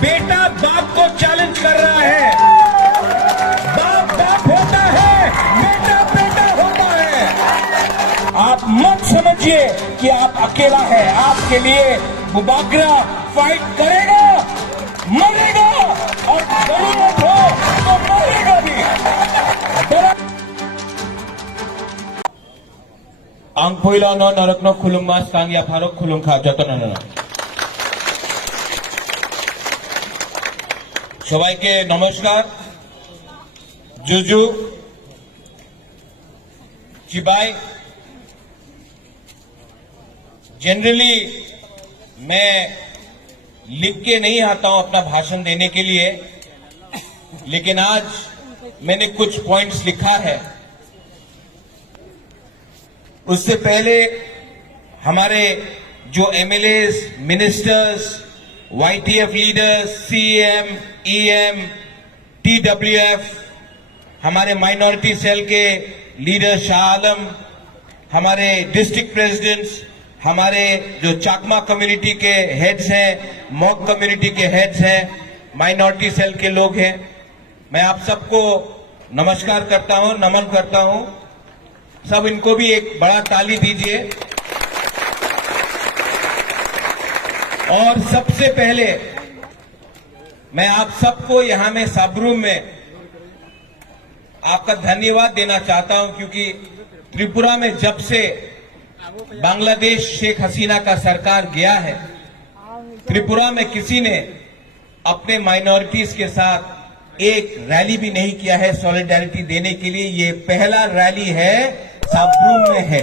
बेटा बाप को चैलेंज कर रहा है। बाप बाप होता है, बेटा बेटा होता है। आप मत समझिए कि आप अकेला है। आपके लिए मुबागरा फाइट करेगा, मरेगा और जरूरत हो तो मरेगा भी। आंगफोइलानो नरकनो खुलुममा सांगिया फारक खुलुमखा जतन। সবাইকে नमस्कार। जुजू चिबाई। जनरली मैं लिख के नहीं आता हूं अपना भाषण देने के लिए, लेकिन आज मैंने कुछ पॉइंट्स लिखा है। उससे पहले हमारे जो MLAs, ministers, YTF leaders, CM, EM, TWF, हमारे माइनॉरिटी सेल के लीडर शाह आलम, हमारे डिस्ट्रिक्ट प्रेसिडेंट्स, हमारे जो चाकमा कम्युनिटी के हेड्स हैं, मॉक कम्युनिटी के हेड्स हैं, माइनॉरिटी सेल के लोग हैं, मैं आप सबको नमस्कार करता हूं, नमन करता हूं। सब इनको भी एक बड़ा ताली दीजिए। और सबसे पहले मैं आप सबको यहां में साबरूम में आपका धन्यवाद देना चाहता हूं, क्योंकि त्रिपुरा में जब से बांग्लादेश शेख हसीना का सरकार गया है, त्रिपुरा में किसी ने अपने माइनॉरिटीज के साथ एक रैली भी नहीं किया है सॉलिडारिटी देने के लिए। ये पहला रैली है, साबरूम में है।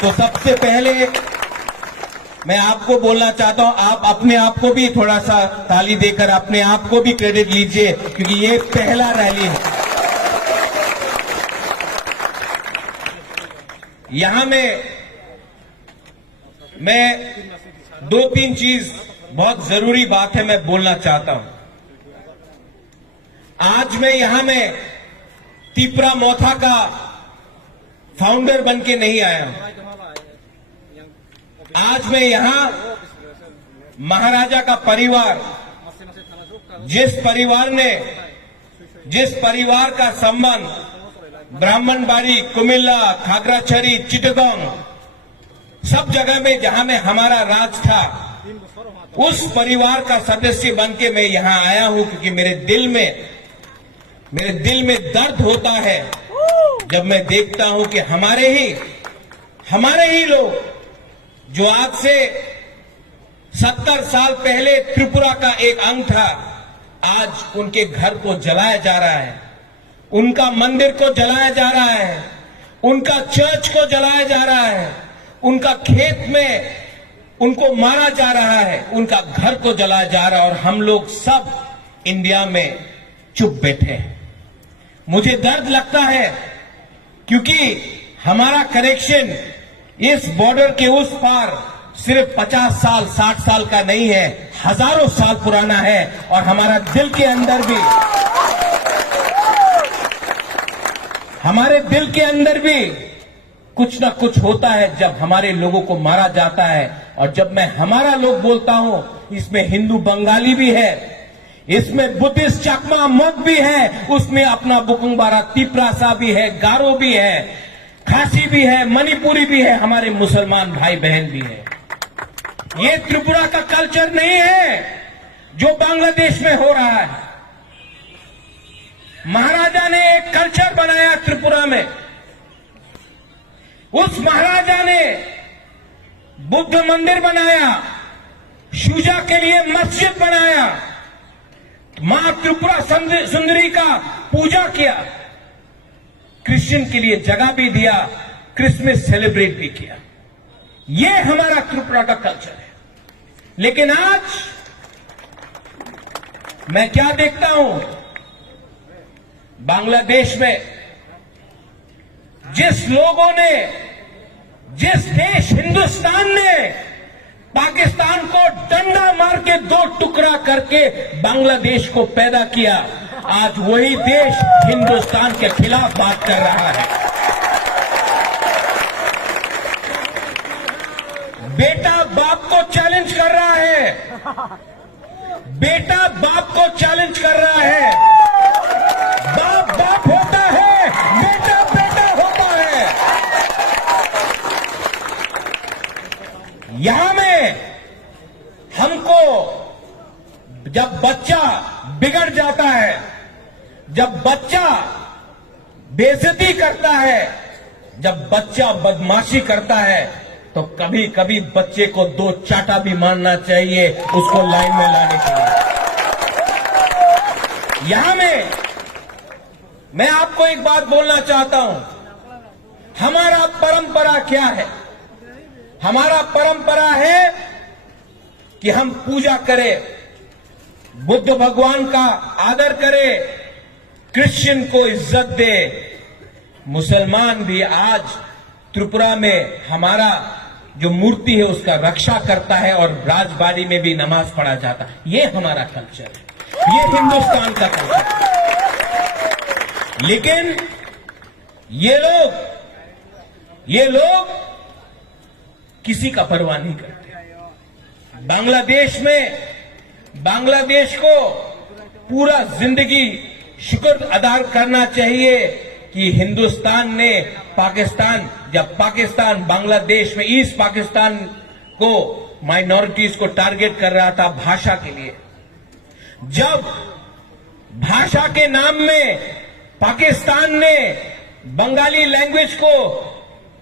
तो सबसे पहले मैं आपको बोलना चाहता हूं, आप अपने आप को भी थोड़ा सा ताली देकर अपने आप को भी क्रेडिट लीजिए, क्योंकि ये पहला रैली है। यहां में मैं दो तीन चीज, बहुत जरूरी बात है, मैं बोलना चाहता हूं। आज मैं यहां में तिपरा मोथा का फाउंडर बन के नहीं आया हूं। आज मैं यहां महाराजा का परिवार, जिस परिवार का संबंध ब्राह्मणबाड़ी, कुमिल्ला, खागराछड़ी, चिटगांव, सब जगह में जहां में हमारा राज था, उस परिवार का सदस्य बन के मैं यहां आया हूं, क्योंकि मेरे दिल में दर्द होता है जब मैं देखता हूं कि हमारे ही लोग जो आज से 70 साल पहले त्रिपुरा का एक अंग था, आज उनके घर को जलाया जा रहा है, उनका मंदिर को जलाया जा रहा है, उनका चर्च को जलाया जा रहा है, उनका खेत में उनको मारा जा रहा है, उनका घर को जलाया जा रहा है, और हम लोग सब इंडिया में चुप बैठे हैं। मुझे दर्द लगता है, क्योंकि हमारा कनेक्शन इस बॉर्डर के उस पार सिर्फ 50 साल 60 साल का नहीं है, हजारों साल पुराना है। और हमारे दिल के अंदर भी कुछ ना कुछ होता है जब हमारे लोगों को मारा जाता है। और जब मैं हमारा लोग बोलता हूं, इसमें हिंदू बंगाली भी है, इसमें बुद्धिस्ट चाकमा मग भी है, उसमें अपना बुकुंबारा तिपरासा भी है, गारो भी है, खासी भी है, मणिपुरी भी है, हमारे मुसलमान भाई बहन भी है। ये त्रिपुरा का कल्चर नहीं है जो बांग्लादेश में हो रहा है। महाराजा ने एक कल्चर बनाया त्रिपुरा में। उस महाराजा ने बुद्ध मंदिर बनाया, शुजा के लिए मस्जिद बनाया, मां त्रिपुरा सुंदरी का पूजा किया, क्रिश्चियन के लिए जगह भी दिया, क्रिसमस सेलिब्रेट भी किया। ये हमारा त्रिपुरा का कल्चर है। लेकिन आज मैं क्या देखता हूं, बांग्लादेश में जिस लोगों ने, जिस देश हिंदुस्तान ने पाकिस्तान को डंडा मार के 2 टुकड़ा करके बांग्लादेश को पैदा किया, आज वही देश हिंदुस्तान के खिलाफ बात कर रहा है। बेटा बाप को चैलेंज कर रहा है। बेटा बाप को चैलेंज कर रहा है, बाप बाप होता है, बेटा बेटा होता है। यहां में हमको जब बच्चा बिगड़ जाता है, जब बच्चा बेइज्जती करता है, जब बच्चा बदमाशी करता है, तो कभी कभी बच्चे को 2 चाटा भी मारना चाहिए उसको लाइन में लाने के लिए। यहां में मैं आपको एक बात बोलना चाहता हूं, हमारा परंपरा क्या है? हमारा परंपरा है कि हम पूजा करें, बुद्ध भगवान का आदर करें, क्रिश्चियन को इज्जत दे, मुसलमान भी आज त्रिपुरा में हमारा जो मूर्ति है उसका रक्षा करता है और राजबाड़ी में भी नमाज पढ़ा जाता है। ये हमारा कल्चर है, ये हिंदुस्तान का कल्चर है। लेकिन ये लोग किसी का परवाह नहीं करते। बांग्लादेश को पूरा जिंदगी शुक्र अदा करना चाहिए कि हिंदुस्तान ने जब पाकिस्तान बांग्लादेश में ईस्ट पाकिस्तान को माइनॉरिटीज को टारगेट कर रहा था भाषा के लिए, जब भाषा के नाम में पाकिस्तान ने बंगाली लैंग्वेज को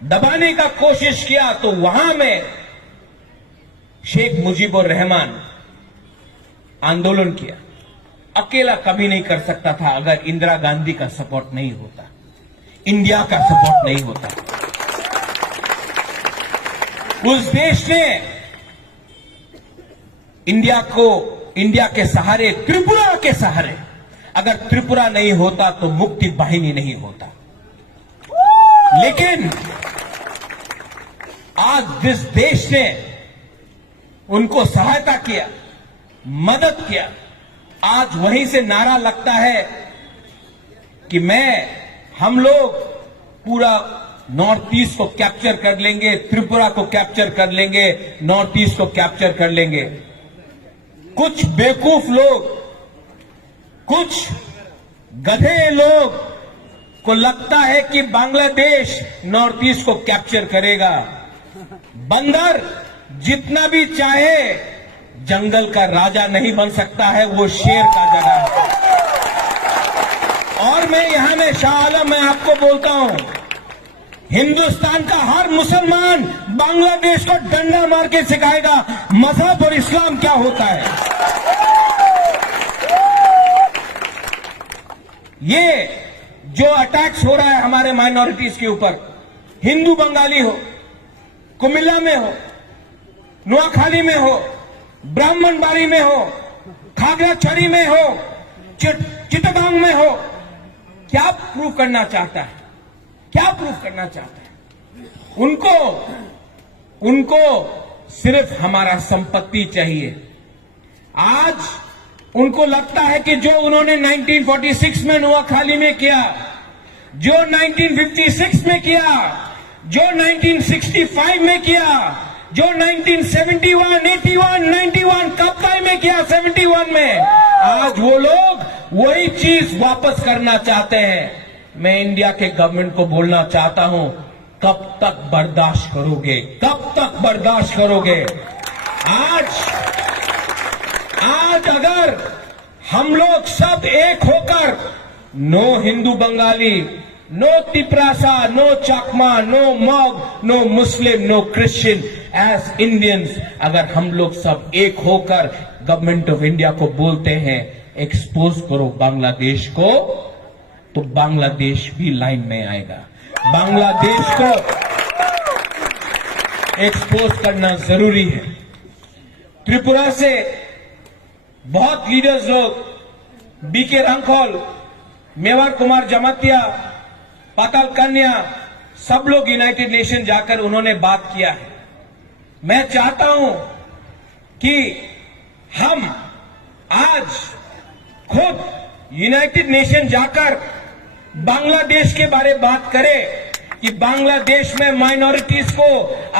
दबाने का कोशिश किया, तो वहां में शेख मुजीबुर रहमान आंदोलन किया। अकेला कभी नहीं कर सकता था अगर इंदिरा गांधी का सपोर्ट नहीं होता, इंडिया का सपोर्ट नहीं होता। उस देश ने इंडिया के सहारे, त्रिपुरा के सहारे, अगर त्रिपुरा नहीं होता तो मुक्ति वाहिनी नहीं होता। लेकिन आज जिस देश ने उनको सहायता किया, मदद किया, आज वहीं से नारा लगता है कि हम लोग पूरा नॉर्थ ईस्ट को कैप्चर कर लेंगे, त्रिपुरा को कैप्चर कर लेंगे, नॉर्थ ईस्ट को कैप्चर कर लेंगे। कुछ बेवकूफ लोग, कुछ गधे लोग को लगता है कि बांग्लादेश नॉर्थ ईस्ट को कैप्चर करेगा। बंदर जितना भी चाहे जंगल का राजा नहीं बन सकता है, वो शेर का जगह है। और मैं यहां में शाह आलम मैं आपको बोलता हूं, हिंदुस्तान का हर मुसलमान बांग्लादेश को डंडा मार के सिखाएगा मजहब और इस्लाम क्या होता है। ये जो अटैक्स हो रहा है हमारे माइनॉरिटीज के ऊपर, हिंदू बंगाली हो, कुमिल्ला में हो, नुआखाली में हो, ब्राह्मणबाड़ी में हो, खागड़ाछड़ी में हो, चिटगांग में हो, क्या प्रूव करना चाहता है? क्या प्रूव करना चाहता है? उनको सिर्फ हमारा संपत्ति चाहिए। आज उनको लगता है कि जो उन्होंने 1946 में नुआखाली में किया, जो 1956 में किया, जो 1965 में किया, जो 1971, 81, 91 कप्ताई में किया, 71 में, आज वो लोग वही चीज वापस करना चाहते हैं। मैं इंडिया के गवर्नमेंट को बोलना चाहता हूं, कब तक बर्दाश्त करोगे? कब तक बर्दाश्त करोगे? आज अगर हम लोग सब एक होकर, no Hindu Bengali, no Tiprasa, no Chakma, no Mog, no Muslim, no Christian, as Indians, अगर हम लोग सब एक होकर गवर्नमेंट ऑफ इंडिया को बोलते हैं एक्सपोज करो बांग्लादेश को, तो बांग्लादेश भी लाइन में आएगा। बांग्लादेश को एक्सपोज करना जरूरी है। त्रिपुरा से बहुत लीडर्स लोग, बीके रंखोल, मेवार कुमार जमातिया, पाताल कन्या, सब लोग यूनाइटेड नेशन जाकर उन्होंने बात किया है। मैं चाहता हूं कि हम आज खुद यूनाइटेड नेशन जाकर बांग्लादेश के बारे में बात करें कि बांग्लादेश में माइनॉरिटीज को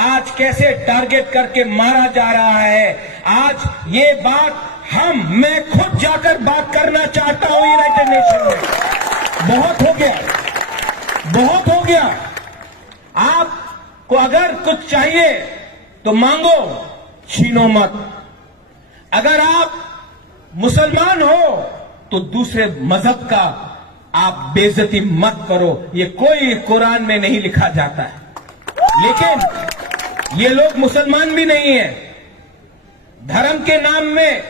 आज कैसे टारगेट करके मारा जा रहा है। आज ये बात मैं खुद जाकर बात करना चाहता हूं यूनाइटेड नेशन में। बहुत हो गया, बहुत हो गया। आपको अगर कुछ चाहिए तो मांगो, छीनो मत। अगर आप मुसलमान हो तो दूसरे मजहब का आप बेइज्जती मत करो। ये कोई कुरान में नहीं लिखा जाता है। लेकिन ये लोग मुसलमान भी नहीं है। धर्म के नाम में,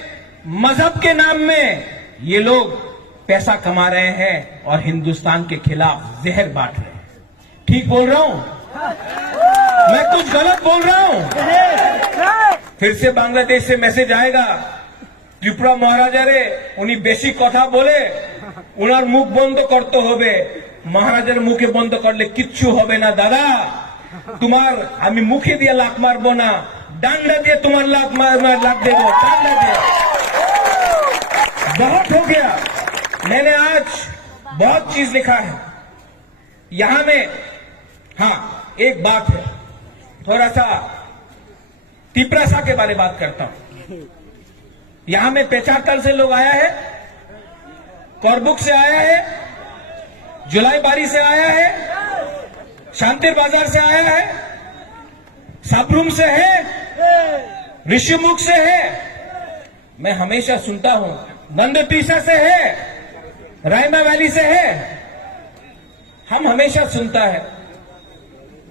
मजहब के नाम में ये लोग पैसा कमा रहे हैं और हिंदुस्तान के खिलाफ जहर बांट रहे हैं। ठीक बोल रहा हूं? मैं कुछ गलत बोल रहा हूं? फिर से बांग्लादेश से मैसेज आएगा, त्रिपुरा महाराजा रे उन्हीं बेसी कथा बोले, उनार मुख बंद करते होबे। महाराजार मुखे बंद करले किच्छु होबे ना दादा। तुम्हार आमी मुखे दिए लात मारबो ना, डांडा दिए तुम्हार लात लात देबो, डांडा दिए। बहुत हो गया। मैंने आज बहुत चीज लिखा है यहां में। हाँ, एक बात है, थोड़ा सा तिपरासा के बारे में बात करता हूं। यहां में पेचारतल से लोग आया है, करबुक से आया है, जुलाईबारी से आया है, शांतिर बाजार से आया है, साबरूम से है, ऋषिमुख से है। मैं हमेशा सुनता हूं नंदतीसा से है, रायमा वैली से है। हम हमेशा सुनता है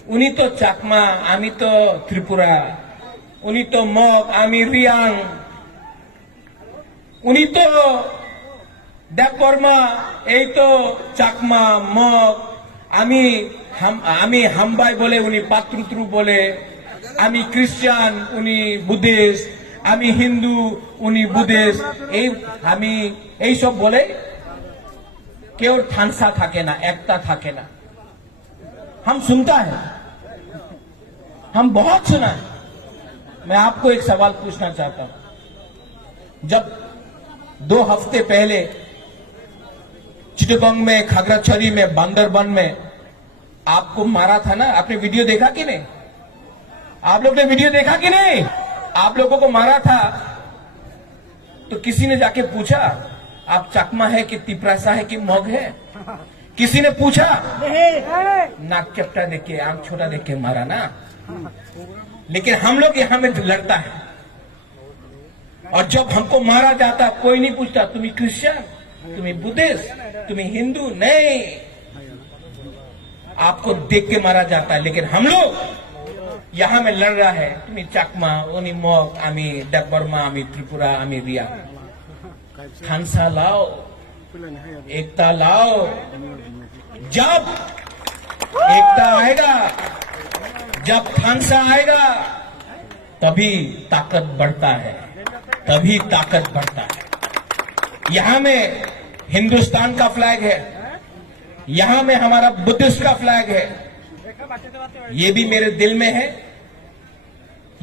उन्हीं तो चाकमा, आमी तो त्रिपुरा, उन्हीं तो मग, आमी रियांग, उन्हीं तो डाकबर्मा, এই তো চাকমা, মগ, আমি হামবাই বলে, উনি পাত্রুত্রু বলে, আমি খ্রিস্টান, উনি বুদ্ধিস্ট, আমি হিন্দু, উনি বুদ্ধিস্ট, আমি এই সব বলে কেউ ঠান্সা থাকে না, একতা থাকে না। हम सुनता है, हम बहुत सुना है। मैं आपको एक सवाल पूछना चाहता हूं। जब 2 हफ्ते पहले चिटगोंग में, खागराछड़ी में, बांदरबन में आपको मारा था ना, आपने वीडियो देखा कि नहीं? आप लोग ने वीडियो देखा कि नहीं? आप लोगों को मारा था तो किसी ने जाके पूछा आप चकमा है कि तिपरासा है कि मग है? किसी ने पूछा? नाक चपटा देख के, आंख छोटा देख के मारा ना। लेकिन हम लोग यहां में लड़ता है, और जब हमको मारा जाता कोई नहीं पूछता तुम्हें क्रिश्चियन, तुम्हें बुद्धिस्ट, तुम्हें हिंदू, नहीं। आपको देख के मारा जाता है। लेकिन हम लोग यहां में लड़ रहा है, तुम्हें चकमा, उन्हीं मग, आमी डकबर्मा, आमी त्रिपुरा, आमी रिया। खानसा लाओ, एकता लाओ। जब एकता आएगा, जब खानसा आएगा, तभी ताकत बढ़ता है, तभी ताकत बढ़ता है। यहां में हिंदुस्तान का फ्लैग है, यहां में हमारा बुद्धिस्ट का फ्लैग है। ये भी मेरे दिल में है,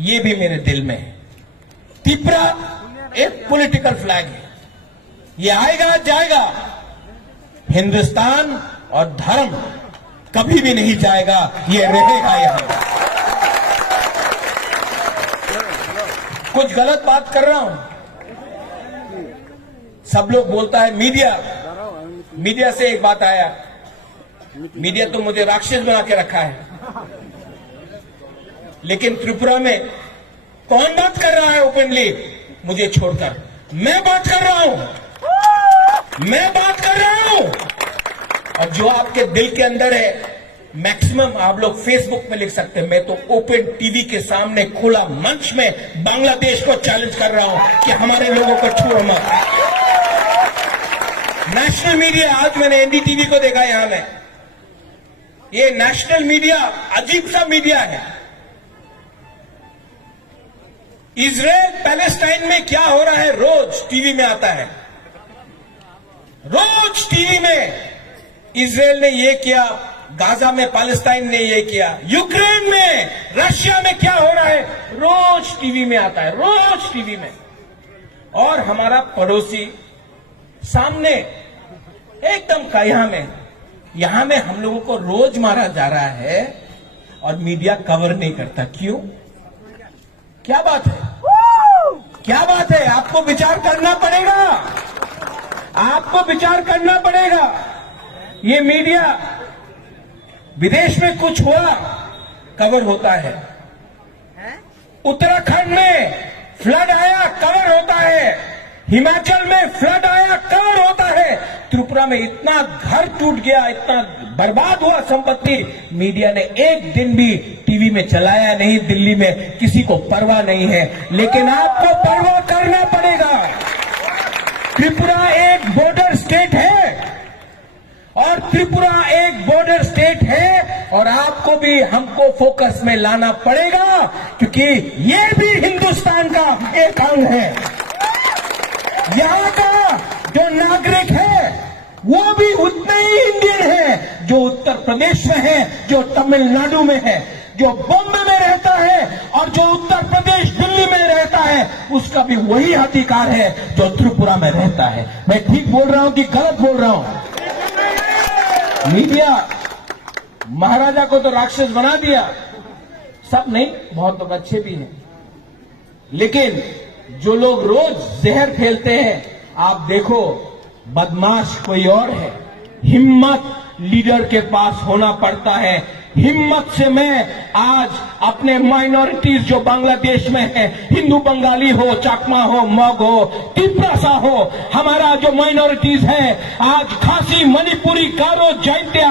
ये भी मेरे दिल में है। त्रिपुरा एक पॉलिटिकल फ्लैग है, ये आएगा जाएगा। हिंदुस्तान और धर्म कभी भी नहीं जाएगा, ये रहेगा यहां। कुछ गलत बात कर रहा हूं? सब लोग बोलता है मीडिया से एक बात आया, मीडिया तो मुझे राक्षस बना के रखा है। लेकिन त्रिपुरा में कौन बात कर रहा है ओपनली मुझे छोड़कर? मैं बात कर रहा हूं, मैं बात कर रहा हूं। और जो आपके दिल के अंदर है, मैक्सिमम आप लोग फेसबुक में लिख सकते हैं। मैं तो ओपन टीवी के सामने खुला मंच में बांग्लादेश को चैलेंज कर रहा हूं कि हमारे लोगों को छोड़ो मत। नेशनल मीडिया, आज मैंने एनडीटीवी को देखा यहां में, ये नेशनल मीडिया अजीब सा मीडिया है। इजराइल पैलेस्टाइन में क्या हो रहा है रोज टीवी में आता है, रोज टीवी में इजराइल ने ये किया, गाजा में पैलेस्टाइन ने ये किया, यूक्रेन में, रशिया में क्या हो रहा है रोज टीवी में आता है, रोज टीवी में। और हमारा पड़ोसी सामने एकदम काया में, यहां में हम लोगों को रोज मारा जा रहा है और मीडिया कवर नहीं करता। क्यों? क्या बात है? क्या बात है, आपको विचार करना पड़ेगा, आपको विचार करना पड़ेगा। ये मीडिया विदेश में कुछ हुआ कवर होता है, उत्तराखंड में फ्लड आया कवर होता है, हिमाचल में फ्लड आया कवर होता है, त्रिपुरा में इतना घर टूट गया, इतना बर्बाद हुआ संपत्ति, मीडिया ने एक दिन भी टीवी में चलाया नहीं, दिल्ली में किसी को परवाह नहीं है। लेकिन आपको परवाह करना पड़ेगा। त्रिपुरा एक बॉर्डर स्टेट है और त्रिपुरा एक बॉर्डर स्टेट है और आपको भी हमको फोकस में लाना पड़ेगा, क्योंकि ये भी हिंदुस्तान का एक अंग है। यहां का जो नागरिक है वो भी उतने ही इंडियन है जो उत्तर प्रदेश में है, जो तमिलनाडु में है, जो बॉम्बे में रहता है और जो उत्तर प्रदेश दिल्ली में रहता है, उसका भी वही अधिकार है जो त्रिपुरा में रहता है। मैं ठीक बोल रहा हूं कि गलत बोल रहा हूं? मीडिया महाराजा को तो राक्षस बना दिया, सब नहीं, बहुत लोग अच्छे भी हैं, लेकिन जो लोग रोज जहर फैलते हैं, आप देखो बदमाश कोई और है। हिम्मत लीडर के पास होना पड़ता है। हिम्मत से मैं आज अपने माइनॉरिटीज जो बांग्लादेश में है, हिंदू बंगाली हो, चाकमा हो, मग हो, तिप्रासा हो, हमारा जो माइनॉरिटीज है आज खासी, मणिपुरी, गारो, जैंतिया,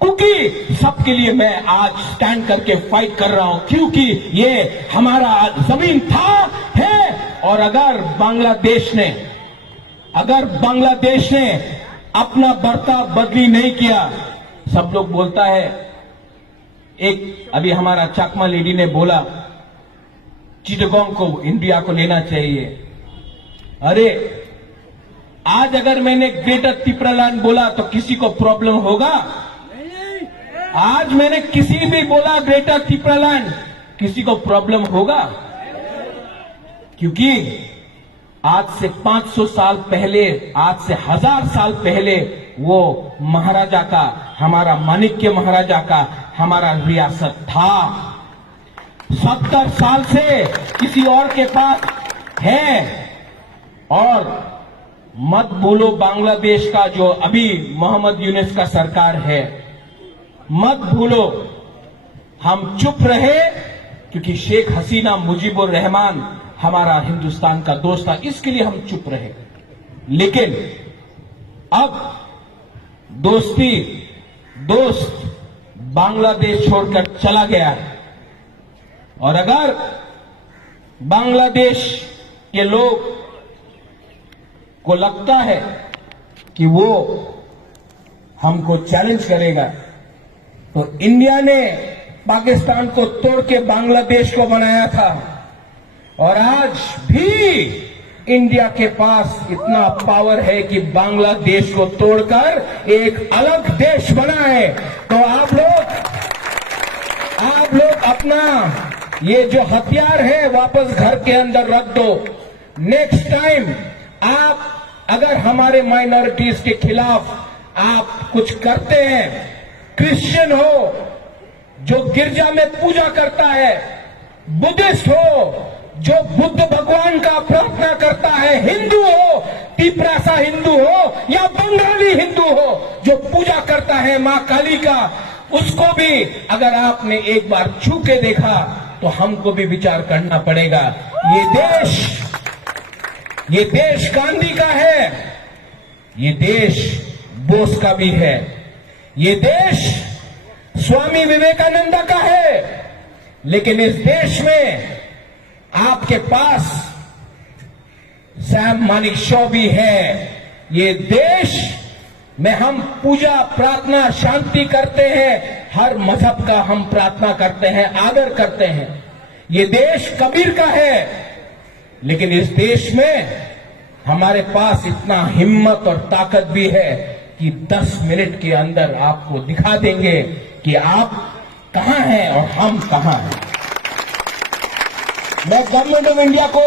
कुकी, सबके लिए मैं आज स्टैंड करके फाइट कर रहा हूं, क्योंकि ये हमारा जमीन था, है। और अगर बांग्लादेश ने अपना बर्ताव बदली नहीं किया, सब लोग बोलता है, एक अभी हमारा चाकमा लेडी ने बोला चिटगोंग को इंडिया को लेना चाहिए। अरे आज अगर मैंने ग्रेटर त्रिपुरालैंड बोला तो किसी को प्रॉब्लम होगा? आज मैंने किसी भी बोला ग्रेटर त्रिपुरालैंड, किसी को प्रॉब्लम होगा? क्योंकि आज से 500 साल पहले, आज से 1000 साल पहले वो महाराजा का, हमारा माणिक्य महाराजा का हमारा रियासत था। 70 साल से किसी और के पास है। और मत बोलो बांग्लादेश का जो अभी मोहम्मद यूनुस का सरकार है, मत भूलो। हम चुप रहे क्योंकि शेख हसीना मुजीबुर रहमान हमारा हिंदुस्तान का दोस्त था, इसके लिए हम चुप रहे। लेकिन अब दोस्त बांग्लादेश छोड़कर चला गया है, और अगर बांग्लादेश के लोग को लगता है कि वो हमको चैलेंज करेगा, तो इंडिया ने पाकिस्तान को तोड़ के बांग्लादेश को बनाया था, और आज भी इंडिया के पास इतना पावर है कि बांग्लादेश को तोड़कर एक अलग देश बनाए। तो आप लोग अपना ये जो हथियार है वापस घर के अंदर रख दो। नेक्स्ट टाइम आप अगर हमारे माइनॉरिटीज के खिलाफ आप कुछ करते हैं, क्रिश्चियन हो जो गिरजा में पूजा करता है, बुद्धिस्ट हो जो बुद्ध भगवान का प्रार्थना करता है, हिंदू हो, तिप्रासा हिंदू हो या बंगाली हिंदू हो जो पूजा करता है मां काली का, उसको भी अगर आपने एक बार छू के देखा तो हमको भी विचार करना पड़ेगा। ये देश गांधी का है, ये देश बोस का भी है, ये देश स्वामी विवेकानंद का है। लेकिन इस देश में आपके पास सैम मानेकशॉ भी है। ये देश में हम पूजा, प्रार्थना, शांति करते हैं, हर मजहब का हम प्रार्थना करते हैं, आदर करते हैं। ये देश कबीर का है, लेकिन इस देश में हमारे पास इतना हिम्मत और ताकत भी है कि 10 मिनट के अंदर आपको दिखा देंगे कि आप कहां हैं और हम कहां हैं। मैं गवर्नमेंट ऑफ इंडिया को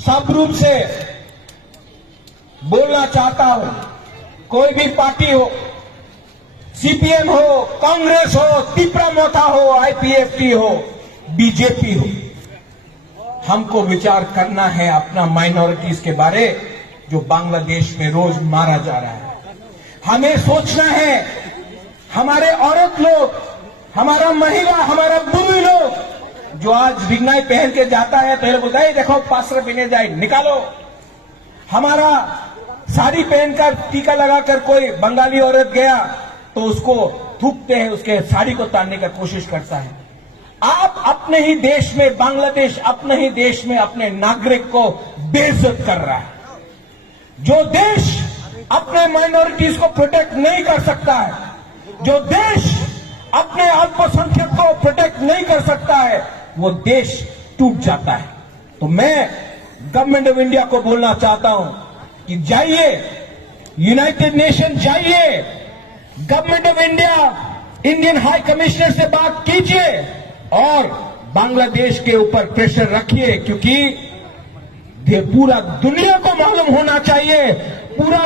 सब रूप से बोलना चाहता हूं, कोई भी पार्टी हो, सीपीएम हो, कांग्रेस हो, तिपरा मोथा हो, आईपीएफटी हो, बीजेपी हो, हमको विचार करना है अपना माइनॉरिटीज के बारे जो बांग्लादेश में रोज मारा जा रहा है। हमें सोचना है हमारे औरत लोग, हमारा महिला, हमारा बुजुर्ग लोग जो आज बिगनाई पहन के जाता है तो ये बोलता है देखो पास्टर पहने जाए निकालो। हमारा साड़ी पहनकर टीका लगाकर कोई बंगाली औरत गया तो उसको थूकते हैं, उसके साड़ी को तानने की कोशिश करता है। आप अपने ही देश में, बांग्लादेश अपने ही देश में अपने नागरिक को बेइज्जत कर रहा है। जो देश अपने माइनॉरिटीज को प्रोटेक्ट नहीं कर सकता है, जो देश अपने अल्पसंख्यक को प्रोटेक्ट नहीं कर सकता है, वो देश टूट जाता है। तो मैं गवर्नमेंट ऑफ इंडिया को बोलना चाहता हूं कि जाइए, यूनाइटेड नेशन जाइए, government of India, Indian high commissioner से बात कीजिए और बांग्लादेश के ऊपर प्रेशर रखिए, क्योंकि पूरा दुनिया को मालूम होना चाहिए, पूरा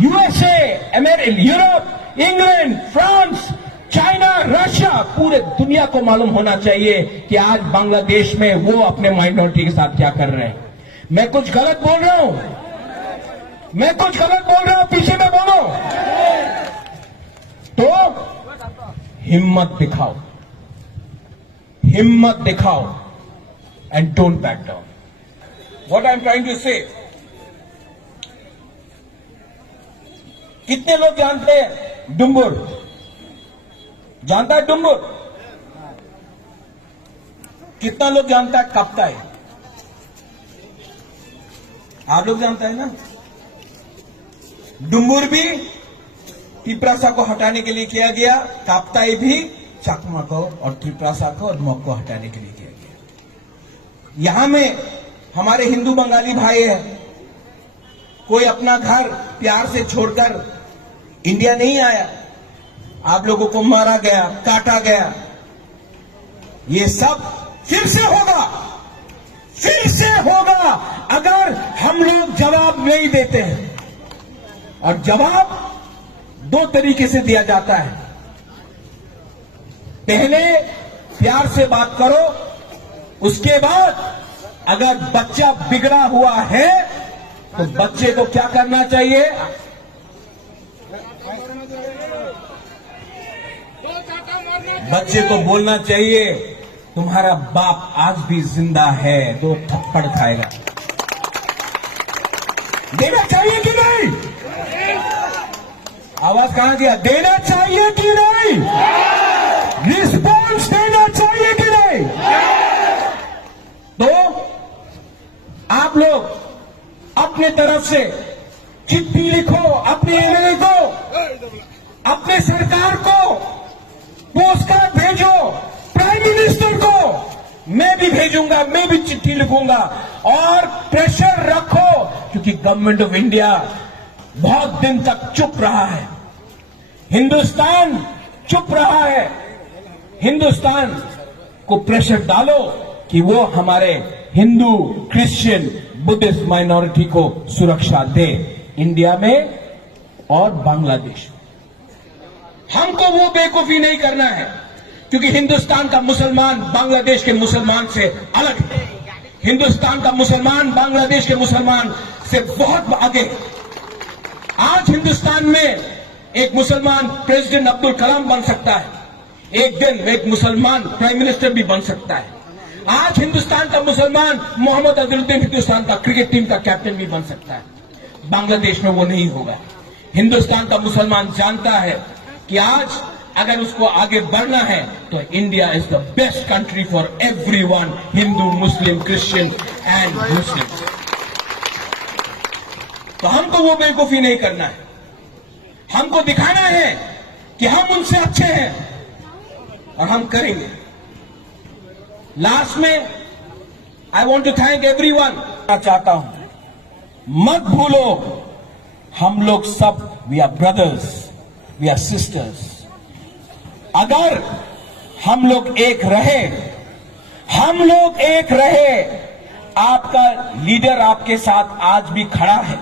USA, Europe, England, France, China, Russia, पूरे दुनिया को मालूम होना चाहिए कि आज बांग्लादेश में वो अपने माइनॉरिटी के साथ क्या कर रहे हैं। मैं कुछ गलत बोल रहा हूं? मैं कुछ गलत बोल रहा हूं? पीछे में बोलो तो हिम्मत दिखाओ, हिम्मत दिखाओ and don't back down. What I am trying to say, कितने लोग जानते हैं डुम्बुर? जानता है डुम्बुर? कितना लोग जानता है कप्ताई? आप लोग जानता है ना? डुम्बुर भी त्रिप्रासा को हटाने के लिए किया गया, काप्ताई भी चाकमा को और त्रिप्रासा को और मग को हटाने के लिए किया गया। यहां में हमारे हिंदू बंगाली भाई है, कोई अपना घर प्यार से छोड़कर इंडिया नहीं आया, आप लोगों को मारा गया, काटा गया। ये सब फिर से होगा, फिर से होगा अगर हम लोग जवाब नहीं देते हैं। और जवाब दो तरीके से दिया जाता है। पहले प्यार से बात करो, उसके बाद अगर बच्चा बिगड़ा हुआ है तो बच्चे को क्या करना चाहिए? बच्चे को बोलना चाहिए तुम्हारा बाप आज भी जिंदा है, दो थप्पड़ खाएगा। देना चाहिए कि नहीं? आवाज कहां गया? देना चाहिए कि नहीं? रिस्पॉन्स देना चाहिए कि नहीं? तो आप लोग अपने तरफ से चिट्ठी लिखो, अपने एमएलए को, अपने सरकार को पोस्टकार्ड भेजो, प्राइम मिनिस्टर को मैं भी भेजूंगा, मैं भी चिट्ठी लिखूंगा और प्रेशर रखो, क्योंकि गवर्नमेंट ऑफ इंडिया बहुत दिन तक चुप रहा है, हिंदुस्तान चुप रहा है। हिंदुस्तान को प्रेशर डालो कि वो हमारे हिंदू, क्रिश्चियन, बुद्धिस्ट माइनॉरिटी को सुरक्षा दे इंडिया में और बांग्लादेश में। हमको वो बेवकूफी नहीं करना है, क्योंकि हिंदुस्तान का मुसलमान बांग्लादेश के मुसलमान से अलग है। हिंदुस्तान का मुसलमान बांग्लादेश के मुसलमान से बहुत आगे। आज हिंदुस्तान में एक मुसलमान प्रेसिडेंट अब्दुल कलाम बन सकता है, एक दिन एक मुसलमान प्राइम मिनिस्टर भी बन सकता है। आज हिंदुस्तान का मुसलमान मोहम्मद अजहरुद्दीन हिंदुस्तान का क्रिकेट टीम का कैप्टन भी बन सकता है। बांग्लादेश में वो नहीं होगा। हिंदुस्तान का मुसलमान जानता है कि आज अगर उसको आगे बढ़ना है तो India is the best country for everyone, Hindu, Muslim, Christian and Muslim. तो हमको वो बेवकूफी नहीं करना है, हमको दिखाना है कि हम उनसे अच्छे हैं और हम करेंगे। लास्ट में I want to thank everyone. चाहता हूं मत भूलो हम लोग सब we are brothers, we are sisters. अगर हम लोग एक रहे, हम लोग एक रहे, आपका लीडर आपके साथ आज भी खड़ा है,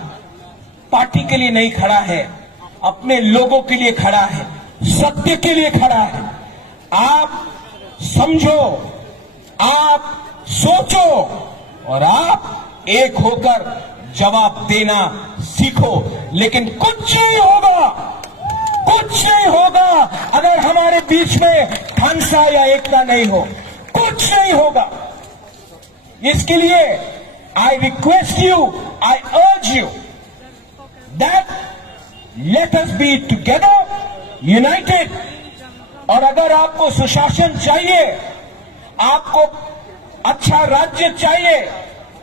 पार्टी के लिए नहीं खड़ा है, अपने लोगों के लिए खड़ा है, सत्य के लिए खड़ा है। आप समझो, आप सोचो और आप एक होकर जवाब देना सीखो। लेकिन कुछ नहीं होगा, कुछ नहीं होगा अगर हमारे बीच में हंसा या एकता नहीं हो, कुछ नहीं होगा। इसके लिए I request you, I urge you that let us be together, United. और अगर आपको सुशासन चाहिए, आपको अच्छा राज्य चाहिए,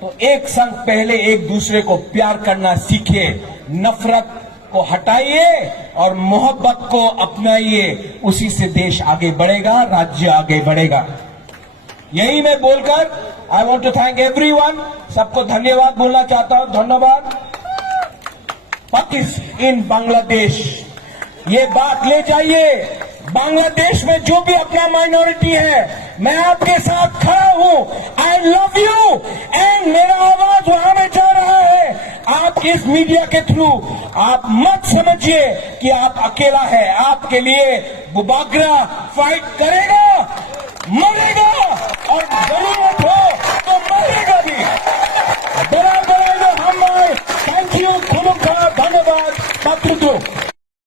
तो एक संग पहले एक दूसरे को प्यार करना सीखिए, नफरत को हटाइए और मोहब्बत को अपनाइए। उसी से देश आगे बढ़ेगा, राज्य आगे बढ़ेगा। यही मैं बोलकर I want to thank everyone, सबको धन्यवाद बोलना चाहता हूं। धन्यवाद। पाकिस्तान इन बांग्लादेश, ये बात ले जाइए, बांग्लादेश में जो भी अपना माइनॉरिटी है, मैं आपके साथ खड़ा हूं। आई लव यू एंड मेरा आवाज वहां में जा रहा है। आप इस मीडिया के थ्रू आप मत समझिए कि आप अकेला है। आपके लिए बुबागरा फाइट करेगा